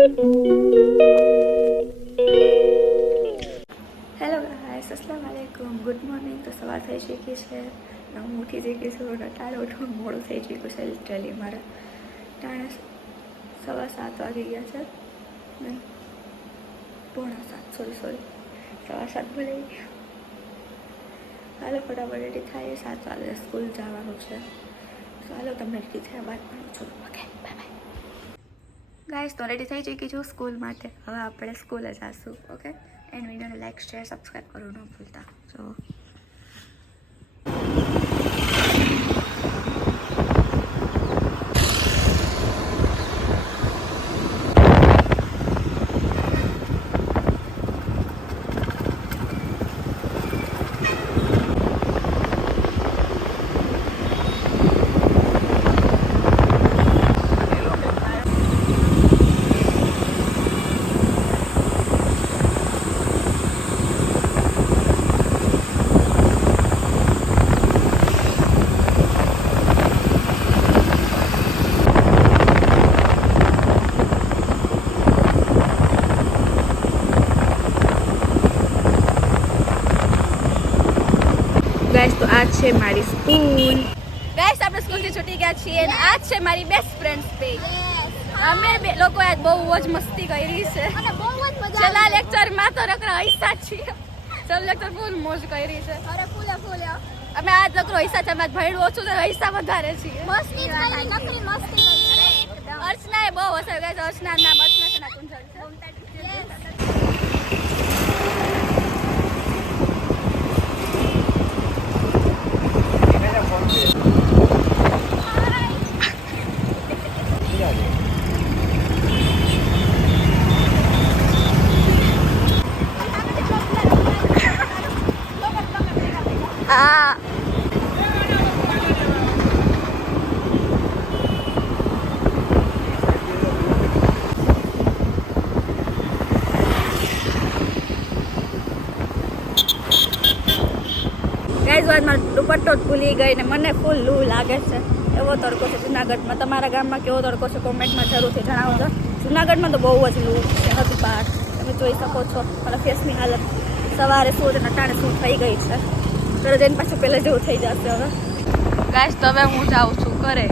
Hello guys, અસલામ વાલેકુમ, good morning. તો સવાર થઈ ચૂકી છે, હું ઉઠી ચૂકી છું અને ટાળે ઉઠવાનું મોડું થઈ ચૂક્યું છે. લિટરલી મારે ટાણે 7:15 વાગી ગયા છે. નહીં, 6:45, સોરી 7:15 બોલાઈ ગયા. હાલો ફટાફટ રેડી થાય, 7 વાગે સ્કૂલ જવાનું છે. હાલો તમને રેડી થયા બાદ પણ છું. Okay, bye bye. ગાઈસ, તો રેડી થઈ ચૂકી છું સ્કૂલ માટે. હવે આપણે સ્કૂલે જઈશું. ઓકે, એન્ડ વિડીયોને લાઈક, શેર, સબસ્ક્રાઈબ કરવું ન ભૂલતા. સો ગાઈસ, તો આ છે મારી સ્કૂલ. ગાઈસ, આપણે સ્કૂલથી છૂટી ગયા છીએ અને આ છે મારી બેસ્ટ ફ્રેન્ડ પેજ. અમે બે લોકો આજ બહુ જ મસ્તી કરી છે અને બહુ જ મજા. છેલ્લા લેક્ચરમાં તો રકરા હૈસા છીએ. છેલ્લા લેક્ચર ફૂલ મોજ કરી છે. અરે ફૂલ અમે આજ લકરો હૈસા છે. અમે ભણ્યું ઓછું તો હૈસા વધારે છીએ. મસ્તી કરી, નકરી મસ્તી કરી. અર્ચનાએ બહુ હશે. ગાઈસ, અર્ચના નામ અર્ચના છે ના કુંજલ છે. Ah. ગાઈસ, વાતમાં દુપટ્ટો જ ભૂલી ગઈ ને મને ફૂલ લૂ લાગે છે. એવો તડકો છે જુનાગઢમાં. તમારા ગામમાં કેવો તડકો છે કોમેન્ટમાં જરૂરથી જણાવજો. જુનાગઢમાં તો બહુ જ લૂ છે. હતી બહાર તમે જોઈ શકો છો. મારા ફેસની હાલત સવારે શું અને ટાણે શું થઈ ગઈ છે. તો જઈને પાછું પહેલાં જેવું થઈ જશે હવે. ગાઈસ, તો હવે હું જાઉં છું ઘરે.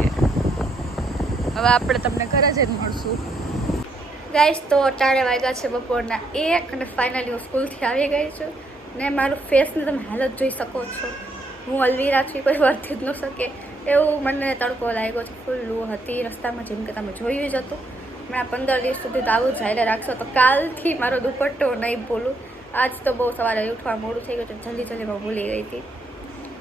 હવે આપણે તમને ઘરે જઈને મળશું. ગાઈસ, તો ટાણે વાગ્યા છે બપોરના 1 અને ફાઇનલી હું સ્કૂલથી આવી ગઈ છું ને મારું ફેસને તમે હાલત જોઈ શકો છો. હું અલવીરા છું, કોઈ વર્તી જ ન શકે એવું મને તડકો લાગ્યો છે. ફૂલ લૂ હતી રસ્તામાં, જેમ કે તમે જોયું જ હતું. મેં 15 દિવસ સુધી તો આવું જ ચાલે રાખશો તો કાલથી મારો દુપટ્ટો નહીં ભૂલું. આજ તો બહુ સવારે ઉઠવા મોડું થઈ ગયું છે. જલ્દીમાં ભૂલી ગઈ હતી.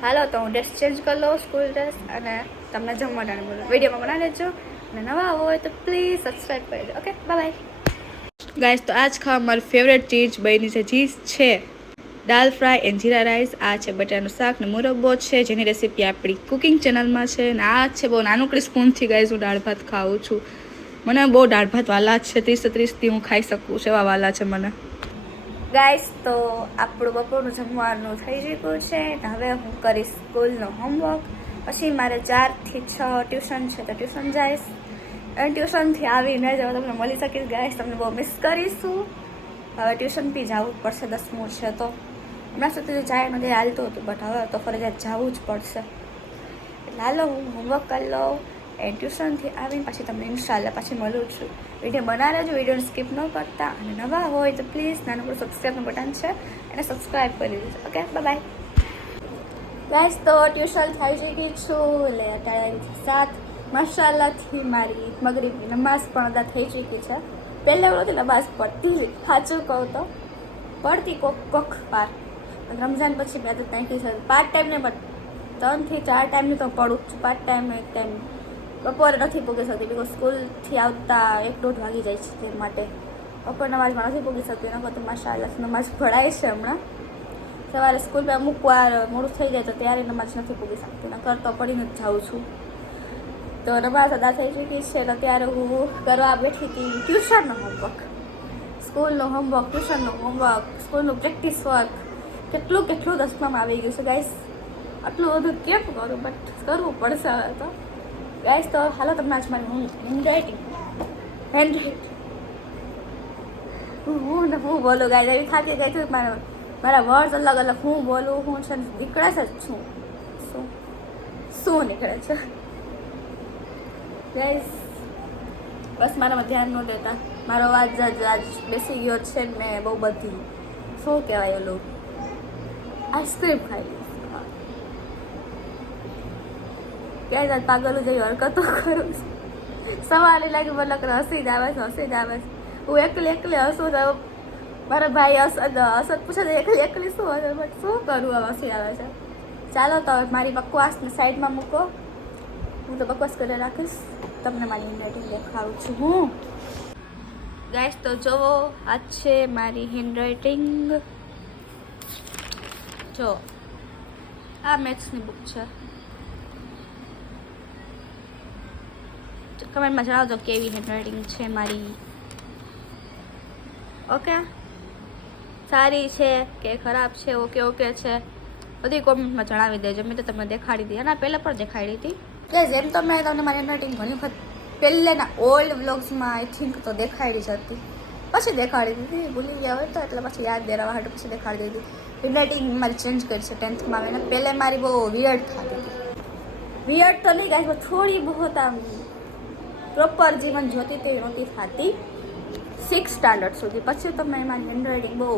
હાલો, તો હું ડ્રેસ ચેન્જ કરી લઉં, સ્કૂલ ડ્રેસ, અને તમને જમવાના બોલો વિડીયોમાં બનાવી લેજો. અને નવા હોય તો પ્લીઝ સબસ્ક્રાઈબ કરી દો. Okay, bye bye. ગાઈસ, તો આજ ખાવા મારી ફેવરેટ ચીજ બની છે. ચીઝ છે દાલ ફ્રાય એન્ડ જીરા રાઈસ. આ છે બટાટાનું શાક ને મુરબ્બો છે, જેની રેસીપી આપણી કુકિંગ ચેનલમાં છે. ને આ છે બહુ નાનકડી સ્પૂનથી ગાઈસ હું દાળ ભાત ખાઉં છું. મને બહુ દાળ ભાત વાલા છે. 30-30થી હું ખાઈ શકું છું એવા વાલા છે મને. ગાઈસ, તો આપણું બપોરનું જમવાનું થઈ ચૂક્યું છે. હવે હું કરીશ સ્કૂલનો હોમવર્ક. પછી મારે 4 થી 6 ટ્યુશન છે, તો ટ્યુશન જઈશ. અને ટ્યુશનથી આવીને જ તમને મળી શકીશ. ગાઈસ, તમને બહુ મિસ કરીશું. હવે ટ્યુશન બી જવું જ પડશે. 10મું છે તો હમણાં સુધી જાય નથી હાલતું હતું, બટ હવે તો ફરજિયાત જવું જ પડશે. એટલે હાલો, હું હોમવર્ક કરી લઉં. એ ટ્યુશનથી આવીને પછી તમને ઇન્શાલ્લાહ પાછી મળું છું. વિડીયો બનાવી લેજો, વિડીયોને સ્કીપ ન કરતા. અને નવા હોય તો પ્લીઝ નાનું સબસ્ક્રાઈબનું બટન છે એને સબસ્ક્રાઈબ કરી દેજો. Okay, bye. ગાઈસ, તો ટ્યુશન થઈ ચૂકી છું. એટલે અત્યારે 7 માશાલ્લાહથી મારી મગરીબની નમાઝ પણ અદા થઈ ચૂકી છે. પહેલાં એવું નથી નમાઝ પડતી, સાચું કહું તો પડતી કોક વાર. રમઝાન પછી મેં આદત નાખી છે. પાર્ટ ટાઈમને પણ 3 થી 4 ટાઈમની તો પડું જ છું. પાર્ટ ટાઈમ એક ટાઈમ બપોરે નથી પૂગી શકતી, બિકોઝ સ્કૂલથી આવતા 1-1.5 વાગી જાય છે. તે માટે બપોર નમાઝમાં નથી પૂગી શકતી. એના કરતાં માશાલ્લાહ નમાઝ પઢાય છે હમણાં. સવારે સ્કૂલમાં અમુક વાર મોડું થઈ જાય તો ત્યારે નમાઝ નથી પૂગી શકતી. નકર તો પડીને જ જાઉં છું. તો નમાઝ અદા થઈ ચૂકી છે. તો ત્યારે હું કરવા બેઠી હતી ટ્યુશનનો હોમવર્ક. સ્કૂલનું હોમવર્ક, ટ્યુશનનું હોમવર્ક, સ્કૂલનું પ્રેક્ટિસ વર્ક, કેટલું 10માં આવી ગયું છે ગાઈસ. આટલું બધું કેમ કરું, બટ કરવું પડશે હવે તો. ગાઈસ, તો હાલો તમને આજ મારી હેન્ડ રાઇટિંગ હું બોલું ગાય એવી થાકી ગઈ છું મારા વર્ડ અલગ અલગ હું બોલું હું છે નીકળે છે શું નીકળે છે ગાઈસ બસ મારામાં ધ્યાન ન દેતા મારો અવાજ આજ બેસી ગયો છે ને બહુ બધી શું કહેવાય ઓલું આઈસ્ક્રીમ ખાઈ લઈશ ક્યાંય આજ પાગલું જેવી હરકતો કરું છું સવારે લાગી મને હસી જ આવે છે હું એકલી હસું તો મારા ભાઈ અસદ પૂછે છે એકલી શું હશે બટ શું કરું હવે હસી આવે છે ચાલો તો મારી બકવાસને સાઈડમાં મૂકો હું તો બકવાસ કરી રાખીશ તમને મારી હેન્ડરાઇટિંગ દેખાડું છું હું ગાઈસ તો જોવો આ છે મારી હેન્ડરાઇટિંગ જો આ મેથ્સની બુક છે કમેન્ટમાં જણાવજો કેવી હેન્ડરાઇટિંગ છે મારી ઓકે સારી છે કે ખરાબ છે ઓકે છે બધી કોમેન્ટમાં જણાવી દેજો મેં તો તમને દેખાડી હતી અને પહેલાં પણ દેખાડી હતી કે જેમ તો મેં તમને મારી હેન્ડરાઇટિંગ ઘણી વખત પહેલેના ઓલ્ડ વ્લોગ્સમાં આઈ થિંક તો દેખાડી જ હતી પછી દેખાડી દીધી ભૂલી ગયા હોય તો એટલે પછી યાદ દેરાવા હાટે પછી દેખાડી દીધી હેન્ડરાઇટિંગ મારી ચેન્જ કરી છે 10th માં આવીને પહેલે મારી બહુ વિયર્ડ થતી હતી વિયર્ડ તો નહીં ગાઈસ થોડી બહુ આમ પ્રોપર જીવન જોતી તેવી નહોતી થતી 6th સ્ટાન્ડર્ડ સુધી પછી તો મેં મારી હેન્ડરાઇટિંગ બહુ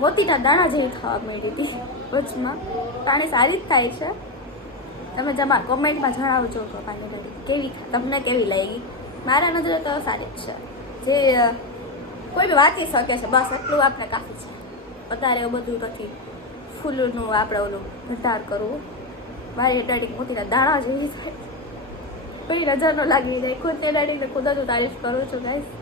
મોતીના દાણા જેવી થવા માંડી હતી વચમાં તાણી સારી જ થાય છે તમે જમા કોમેન્ટમાં જણાવજો તો મારી હેન્ડરાઇટિંગ કેવી તમને કેવી લાગી મારા નજરે તો સારી જ છે જે કોઈ બી વાંચી શકે છે બસ એટલું આપણે કાફી છે વધારે એવું બધું નથી ફૂલનું આપણે ઓલું ભંડાર કરવું મારી હેન્ડરાઇટિંગ મોતીના દાણા જેવી થાય કોઈ નજર ન લાગી જાય ખુદ હેન્ડરાઇટિંગને ખુદ જ તારીફ કરું છું ગાઈસ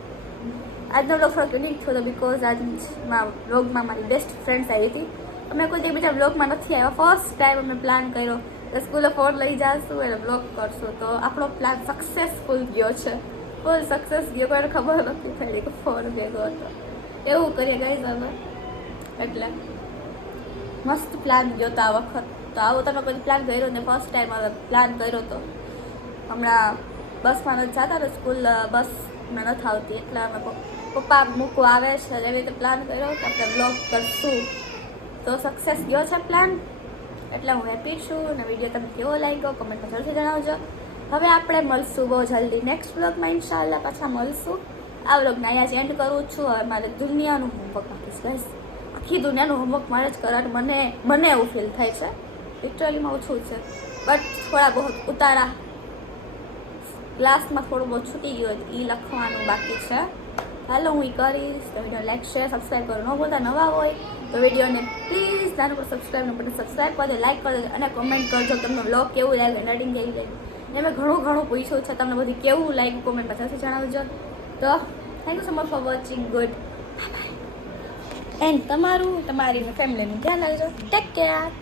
આજનો બ્લોગ થોડોક યુનિક થયો હતો બિકોઝ આજના બ્લોગમાં મારી બેસ્ટ ફ્રેન્ડ્સ આવી હતી અમે કોઈ બીજા બ્લોગમાં નથી આવ્યા ફર્સ્ટ ટાઈમ અમે પ્લાન કર્યો કે સ્કૂલે ફોન લઈ જઈશું એટલે બ્લોગ કરશું તો આપણો પ્લાન સક્સેસફુલ ગયો છે ફૂલ સક્સેસ ગયો કોઈને ખબર નથી પડી કે ફોન ભેગો હતો એવું કરીએ ગાઈસ હવે એટલે મસ્ત પ્લાન ગયો તો આ વખત તો આવો તમે કોઈ પ્લાન કર્યો ને ફર્સ્ટ ટાઈમ હવે પ્લાન કર્યો તો હમણાં બસમાં નથી જતા ને સ્કૂલ બસ મેં નથી આવતી એટલે અમે પપ્પા મૂકવા આવે છે એવી રીતે પ્લાન કર્યો કે આપણે બ્લોગ કરશું તો સક્સેસ ગયો છે પ્લાન એટલે હું હેપી છું અને વિડીયો તમને કેવો લાગ્યો કમેન્ટમાં જરૂરથી જણાવજો હવે આપણે મળશું બહુ જલ્દી નેક્સ્ટ બ્લોગમાં ઇન્શાલ્લાહ પાછા મળશું આ બ્લોગને અહીંયા જ એન્ડ કરું છું હવે મારે દુનિયાનું હોમવર્ક આપીશ બસ આખી દુનિયાનું હોમવર્ક મારે જ કરવાનું મને એવું ફીલ થાય છે લિટરલીમાં ઓછું છે બટ થોડા બહુ ઉતારા ક્લાસમાં થોડું બહુ છૂટી ગયું એ લખવાનું બાકી છે હાલો હું એ કરીશ તો વિડીયો લાઈક શેર સબસ્ક્રાઈબ કરો ન બોલતા નવા હોય તો વિડીયોને પ્લીઝ નાનું પર સબસ્ક્રાઈબ બટન સબસ્ક્રાઈબ કરી દો લાઈક કરી દો અને કોમેન્ટ કરજો તમને બ્લોગ કેવું લાગે હેન્ડરાઇટિંગ કેવી લાગી ને મેં ઘણું પૂછ્યું છે તમને બધી કેવું લાગ્યું કોમેન્ટ પાછળથી જણાવજો તો thank you so much for watching good bye bye and તમારી ફેમિલીનું ધ્યાન રાખજો ટેક કેર